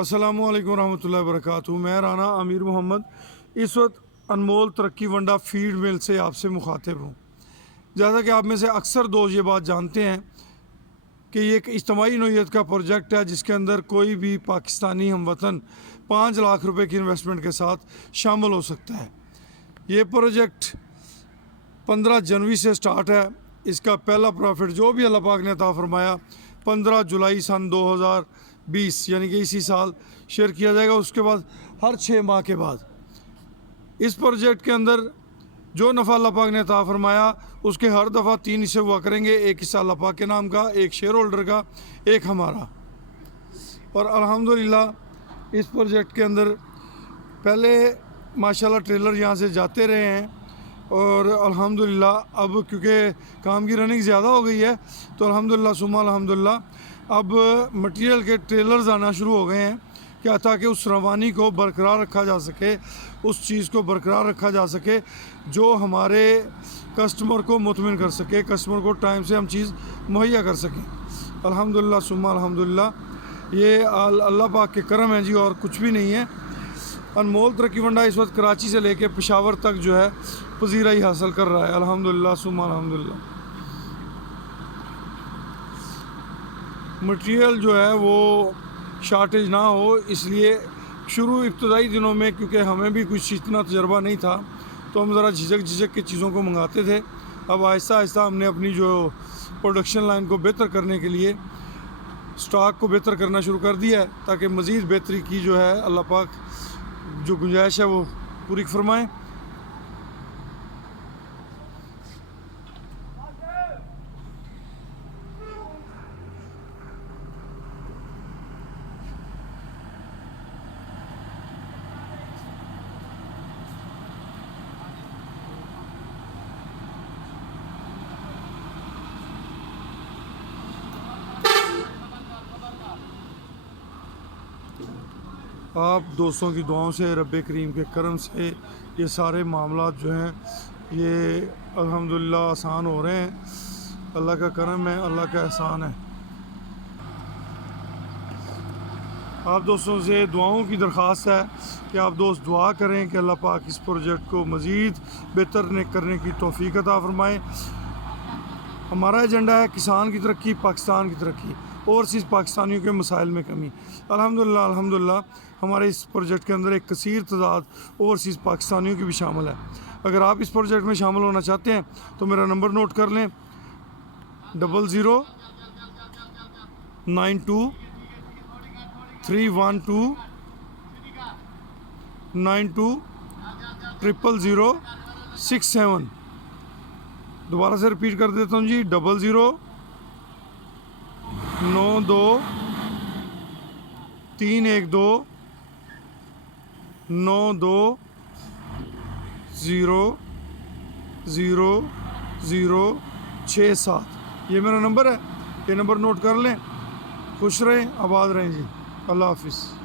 अस्सलामुअलैकुम रहमतुल्लाहि वबरकातुहू। मैं राना अमीर मोहम्मद इस वक्त अनमोल तरक्की वंडा फीड मिल से आपसे मुखातिब हूँ। जैसा कि आप में से अक्सर दोस्त ये बात जानते हैं कि ये एक इज्तमाही नौइयत का प्रोजेक्ट है जिसके अंदर कोई भी पाकिस्तानी हमवतन 5 लाख रुपए की इन्वेस्टमेंट के साथ शामिल हो सकता है। ये प्रोजेक्ट 15 जनवरी से स्टार्ट है। इसका पहला प्रॉफिट जो भी अल्लाह पाक ने अता फरमाया 15 जुलाई सन 2020 यानी कि इसी साल शेयर किया जाएगा। उसके बाद हर 6 माह के बाद इस प्रोजेक्ट के अंदर जो नफ़ा अल्लाह पाक ने अता फरमाया उसके हर दफ़ा 3 हिस्से हुआ करेंगे। एक हिस्सा अल्लाह पाक के नाम का, एक शेयर होल्डर का, एक हमारा। और अल्हम्दुलिल्लाह इस प्रोजेक्ट के अंदर पहले माशाल्लाह ट्रेलर यहाँ से जाते रहे हैं और अल्हम्दुलिल्लाह अब क्योंकि काम की रनिंग ज़्यादा हो गई है तो अल्हम्दुलिल्लाह सुम्मा अल्हम्दुलिल्लाह अब मटेरियल के ट्रेलर्स आना शुरू हो गए हैं क्या ताकि उस रवानी को बरकरार रखा जा सके, उस चीज़ को बरकरार रखा जा सके जो हमारे कस्टमर को मुतमिन कर सके, कस्टमर को टाइम से हम चीज़ मुहैया कर सकें। अल्हम्दुलिल्लाह सुम्मा अल्हम्दुलिल्लाह ये अल्लाह पाक के करम है जी, और कुछ भी नहीं है। अनमोल तरक्की वंडा इस वक्त कराची से लेके पेशावर तक जो है पजीराई हासिल कर रहा है। अल्हम्दुलिल्लाह सुम्मा अल्हम्दुलिल्लाह। मटेरियल जो है वो शार्टेज ना हो इसलिए शुरू इब्तदाई दिनों में क्योंकि हमें भी कुछ इतना तजर्बा नहीं था तो हम ज़रा झिझक के चीज़ों को मंगाते थे। अब आहिस्ता आहिस्ता हमने अपनी जो प्रोडक्शन लाइन को बेहतर करने के लिए स्टॉक को बेहतर करना शुरू कर दिया है ताकि मज़ीद बेहतरी की जो है अल्लाह पाक जो गुंजाइश है वो पूरी फरमाएँ। आप दोस्तों की दुआओं से, रब्बे करीम के करम से ये सारे मामलात जो हैं ये अल्हम्दुलिल्लाह आसान हो रहे हैं। अल्लाह का करम है, अल्लाह का एहसान है। आप दोस्तों से दुआओं की दरख्वास्त है कि आप दोस्त दुआ करें कि अल्लाह पाक इस प्रोजेक्ट को मज़ीद बेहतर करने की तौफीक अता फरमाए। हमारा एजेंडा है किसान की तरक्की, पाकिस्तान की तरक्की, ओवरसीज़ पाकिस्तानियों के मसाइल में कमी। अल्हम्दुलिल्लाह अल्हम्दुलिल्लाह हमारे इस प्रोजेक्ट के अंदर एक कसीर तादाद ओवरसीज़ पाकिस्तानियों की भी शामिल है। अगर आप इस प्रोजेक्ट में शामिल होना चाहते हैं तो मेरा नंबर नोट कर लें 009232000067। दोबारा से रिपीट कर देता हूँ जी 00923292000067। ये मेरा नंबर है, ये नंबर नोट कर लें। खुश रहें, आबाद रहें जी। अल्लाह हाफिज़।